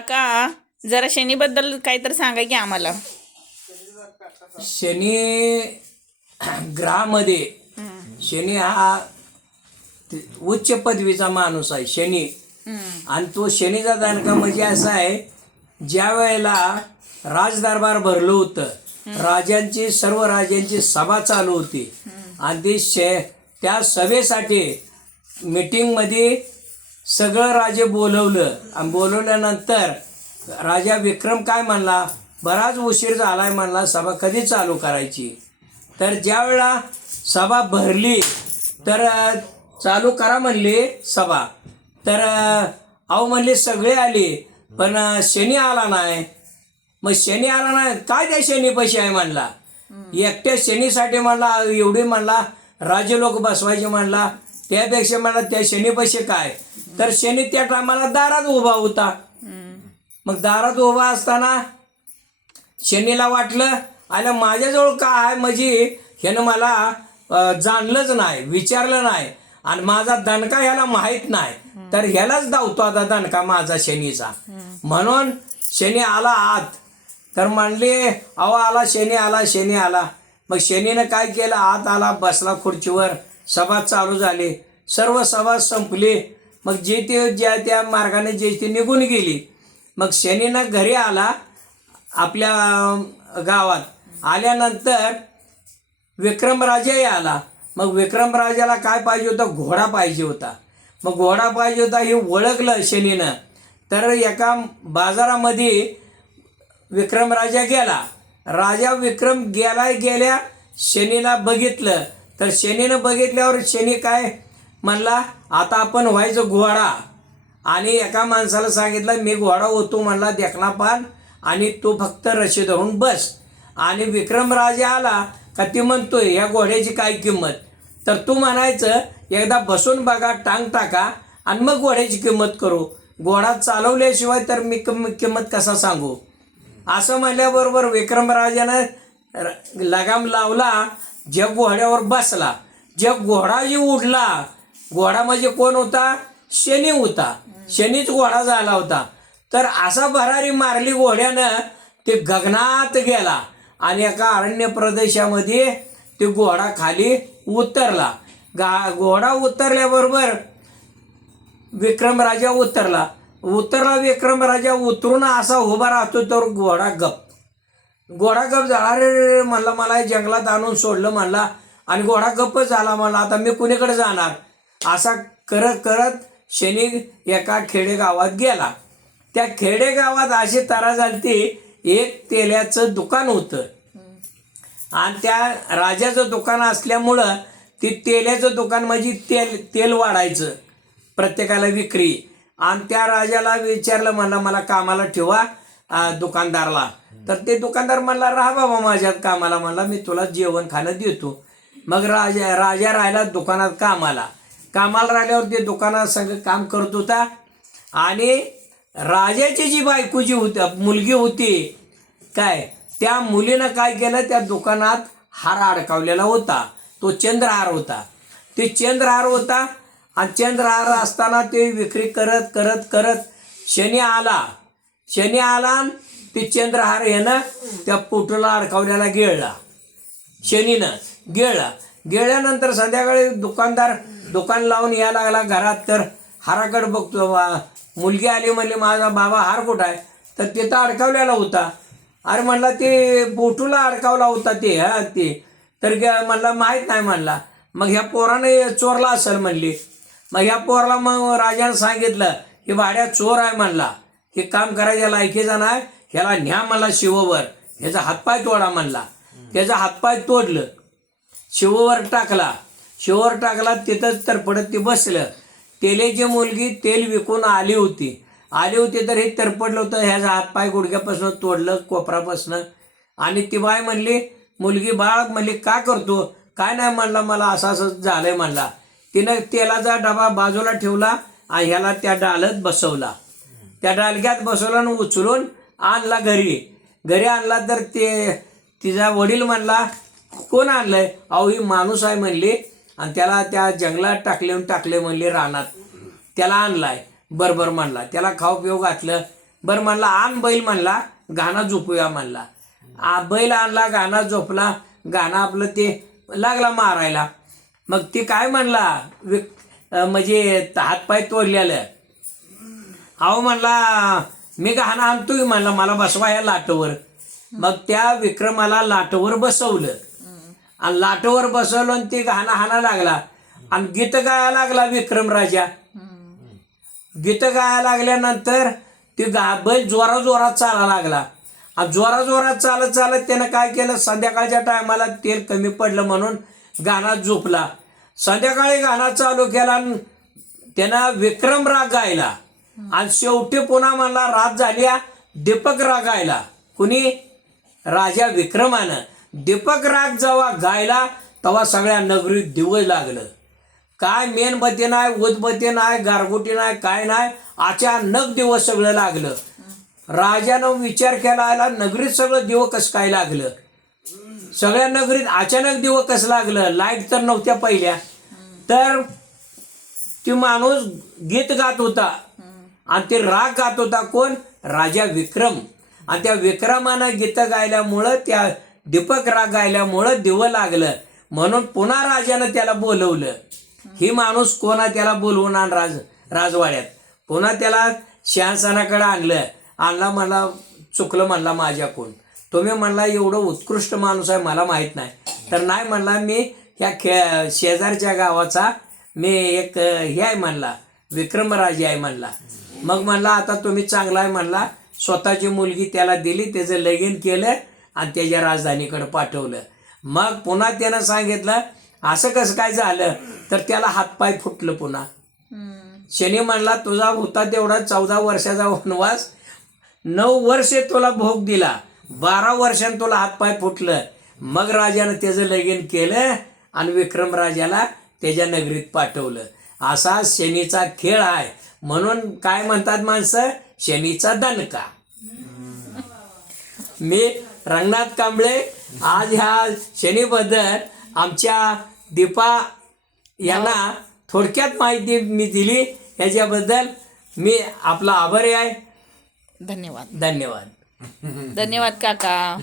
काका जरा शनीबद्दल काहीतरी सांगा की आम्हाला. शनी ग्रहामध्ये शनी हा उच्च पदवीचा माणूस आहे शनी. आणि तो शनीचा दणका म्हणजे असा आहे, ज्या वेळेला राजदरबार भरलं होतं, सर्व राजांची सभा चालू होती आणि त्या सभेसाठी मीटिंगमध्ये सगळं राजे बोलवलं आणि बोलवल्यानंतर राजा विक्रम काय म्हणला, बराच उशीर झालाय म्हणला, सभा कधी चालू करायची. तर ज्या वेळा सभा भरली तर चालू करा म्हणले सभा. तर अहो म्हणले सगळे आले पण शनी आला नाही. मग शनी आला नाही काय त्या शनी पैसे आहे म्हणला. एकट्या शनीसाठी म्हणला एवढे म्हणला राजे लोक बसवायचे म्हणला, त्यापेक्षा म्हणला त्या शनी पैसे काय. तर शनी त्या टायमाला दारात उभा होता. मग दारात उभा असताना शनीला वाटलं आल्या माझ्याजवळ काय आहे, म्हणजे ह्यानं मला जाणलंच नाही, विचारलं नाही आणि माझा दणका ह्याला माहीत नाही, तर ह्यालाच धावतो आता दणका माझा शनीचा. म्हणून शनी आला आत. तर म्हणले अहो आला शनी आला शनी आला. मग शनीनं काय केलं, आत आला, बसला खुर्चीवर, सभा चालू झाली, सर्व सभा संपली. मग जे ते ज्या त्या मार्गाने जे ते निघून गेली. मग शनीनं घरी आला आपल्या गावात. आल्यानंतर विक्रमराजाही आला. मग विक्रमराजाला काय पाहिजे होतं, घोडा पाहिजे होता. मग घोडा पाहिजे होता हे ओळखलं शनीनं. तर एका बाजारामध्ये विक्रमराजा गेला. राजा विक्रम गेल्या शनीला बघितलं. तर शनीनं बघितल्यावर शनी काय म्हणला, आता आपण व्हायचं घोडा. आणि एका माणसाला सांगितलं मी घोडा होतो म्हणला देखना पान, आणि तो फक्त रशी धरून बस. आणि विक्रमराजा आला का ती म्हणतोय या घोड्याची काय किंमत. तर तू म्हणायचं एकदा बसून बघा, टांग टाका आणि मग घोड्याची किंमत करू, घोडा चालवल्याशिवाय तर मी किंमत कसा सांगू. असं म्हणल्याबरोबर विक्रमराजानं लगाम लावला, जग घोड्यावर बसला. जग घोडा जी उडला, घोडा म्हणजे कोण होता, शनी होता. शनीच घोडा झाला होता. तर असा भरारी मारली घोड्यानं, ते गगनात गेला आणि एका अरण्य प्रदेशामध्ये ते घोडा खाली उतरला. घोडा उतरल्याबरोबर विक्रमराजा उतरला. विक्रमराजा उतरून असा उभा राहतो तर घोडा गप झाला. अरे म्हणला मला जंगलात आणून सोडलं म्हणला, आणि घोडा गप्पच झाला म्हणला, आता मी कुणीकडे जाणार. असा करत करत शनी एका खेडेगावात गेला. त्या खेडेगावात अशी तरा झालती, एक तेलाचं दुकान होतं आणि त्या राजाचं दुकान असल्यामुळं ते तेलाचं दुकान म्हणजे तेल वाढायचं प्रत्येकाला विक्री. आणि त्या राजाला विचारलं म्हणला मला कामाला ठेवा दुकानदारला. तर ते दुकानदार म्हणला राहा बाबा माझ्यात कामाला, म्हणला मी तुला जेवण खाणं देतो. मग राजा राहिला दुकानात कामाला राहिल्यावर ते दुकानात संग काम करत होता. आणि राजाची जी बायको जी होती, मुलगी होती काय, त्या मुलीनं काय केलं, त्या दुकानात हार अडकावलेला होता, तो चंद्रहार होता. ते चंद्रहार होता आणि चंद्रहार असताना ते विक्री करत करत करत शनी आला. ते चंद्रहार यानं त्या पोटूला अडकावलेला गिळला. शनीनं गिळल्यानंतर संध्याकाळी दुकानदार दुकान लावून यायला लागला घरात. तर हाराकडे बघतो, मुलगी आली म्हणली माझा बाबा हार कुठं आहे. तर तिथं अडकावलेला होता. अरे म्हणला ते पोटूला अडकावला होता ते तर म्हणला माहीत नाही म्हणला. मग ह्या पोराने चोरला असेल म्हणली. मग ह्या पोराला मग राजानं सांगितलं हे भाड्या चोर आहे म्हणला, हे काम करायच्या लायकीचा नाही, ह्याला न्या म्हणला शिववर, ह्याचा हातपाय तोडा म्हणला. त्याचा हातपाय तोडलं, शिववर टाकला. तिथंच तरपडत ते बसलं. तेलेची मुलगी तेल विकून आली होती तर हे तरपडलं होतं, ह्याचा हातपाय गुडघ्यापासून तोडलं, कोपरापासून. आणि ती बाय म्हणली, मुलगी बाळ म्हणली का करतो, काय नाही म्हणला मला असं झालंय म्हणला. तिनं तेलाचा डबा बाजूला ठेवला आणि ह्याला त्या डालत बसवला. त्या डालक्यात बसवला आणि उचलून आणला घरी आणला. तर तिचा वडील म्हणला कोण आणलंय, अहो ही माणूस आहे म्हणली आणि त्याला त्या जंगलात टाकले म्हणले रानात, त्याला आणलाय. बरोबर म्हणला. त्याला खाऊ पिऊ घातलं बरं म्हणला आण बैल म्हणला, गाणा झोपूया म्हणला. बैल आणला, गाणा झोपला. गाणं आपलं ते लागला मारायला. मग ते काय म्हणला म्हणजे हातपाय तोडलेलं. अहो म्हणला मी गाणं आणतोय म्हणला, मला बसवा या लाटवर. मग त्या विक्रमाला लाटवर बसवलं आणि लाटवर बसवलं आणि ते गाणं हाणा लागला आणि गीत गायला लागला विक्रम राजा. गीत गायला लागल्यानंतर ते बैल जोरात चाला लागला आणि जोरात चालत त्यानं काय केलं, संध्याकाळच्या टायमाला तेल कमी पडलं म्हणून गाणा झोपला. संध्याकाळी गाणं चालू केला आणि त्यानं विक्रम राग गायला आणि शेवटी पुन्हा म्हणला रात झाली दीपक राग गायला. कुणी? राजा विक्रमानं. दीपक राग जेव्हा गायला तेव्हा सगळ्या नगरीत दिवस लागलं. काय मेणबत्ती नाही, उदबत्ती नाही, गारगोटी नाही, काय नाही, अचानक दिवस सगळं लागलं. राजानं विचार केला आला नगरीत सगळं दिवं कसं काय लागलं. सगळ्या नगरीत अचानक दिवं कसं लागलं. लाईट तर नव्हत्या पहिल्या. तर ती माणूस गीत गात होता आणि ते राग गात होता. कोण? राजा विक्रम. आणि त्या विक्रमानं गीत गायल्यामुळं, त्या दीपक राग गायल्यामुळं दिवं लागलं. म्हणून पुन्हा राजानं त्याला बोलवलं. ही माणूस कोणा त्याला बोलवून आण राजवाड्यात. पुन्हा त्याला शहानसानाकडे आणला म्हणला चुकलं म्हणला माझ्याकडून. तुम्ही म्हणला एवढं उत्कृष्ट माणूस आहे मला माहीत नाही. तर नाही म्हणला मी ह्या शेजारच्या गावाचा मी एक हे आहे म्हणला, विक्रमराजे आहे म्हणला. मग म्हणला आता तुम्ही चांगला आहे म्हणला. स्वतःची मुलगी त्याला दिली, त्याचं लगीन केलं आणि त्याच्या राजधानीकडे पाठवलं. मग पुन्हा त्यानं सांगितलं असं कसं काय झालं, तर त्याला हातपाय फुटलं पुन्हा. शनी म्हणला तुझा होता तेवढा 14 वर्षाचा वनवास, 9 वर्षे तुला भोग दिला, 12 वर्षांनी तुला हातपाय फुटलं. मग राजानं त्याचं लगीन केलं आणि विक्रम राजाला त्याच्या नगरीत पाठवलं. असा शनीचा खेळ आहे. म्हणून काय म्हणतात माणसं, शनीचा दणका. मी रंगनाथ कांबळे आज ह्या शनीबद्दल आमच्या दीपा यांना थोडक्यात माहिती मी दिली. याच्याबद्दल मी आपला आभारी आहे. धन्यवाद. धन्यवाद. धन्यवाद काका.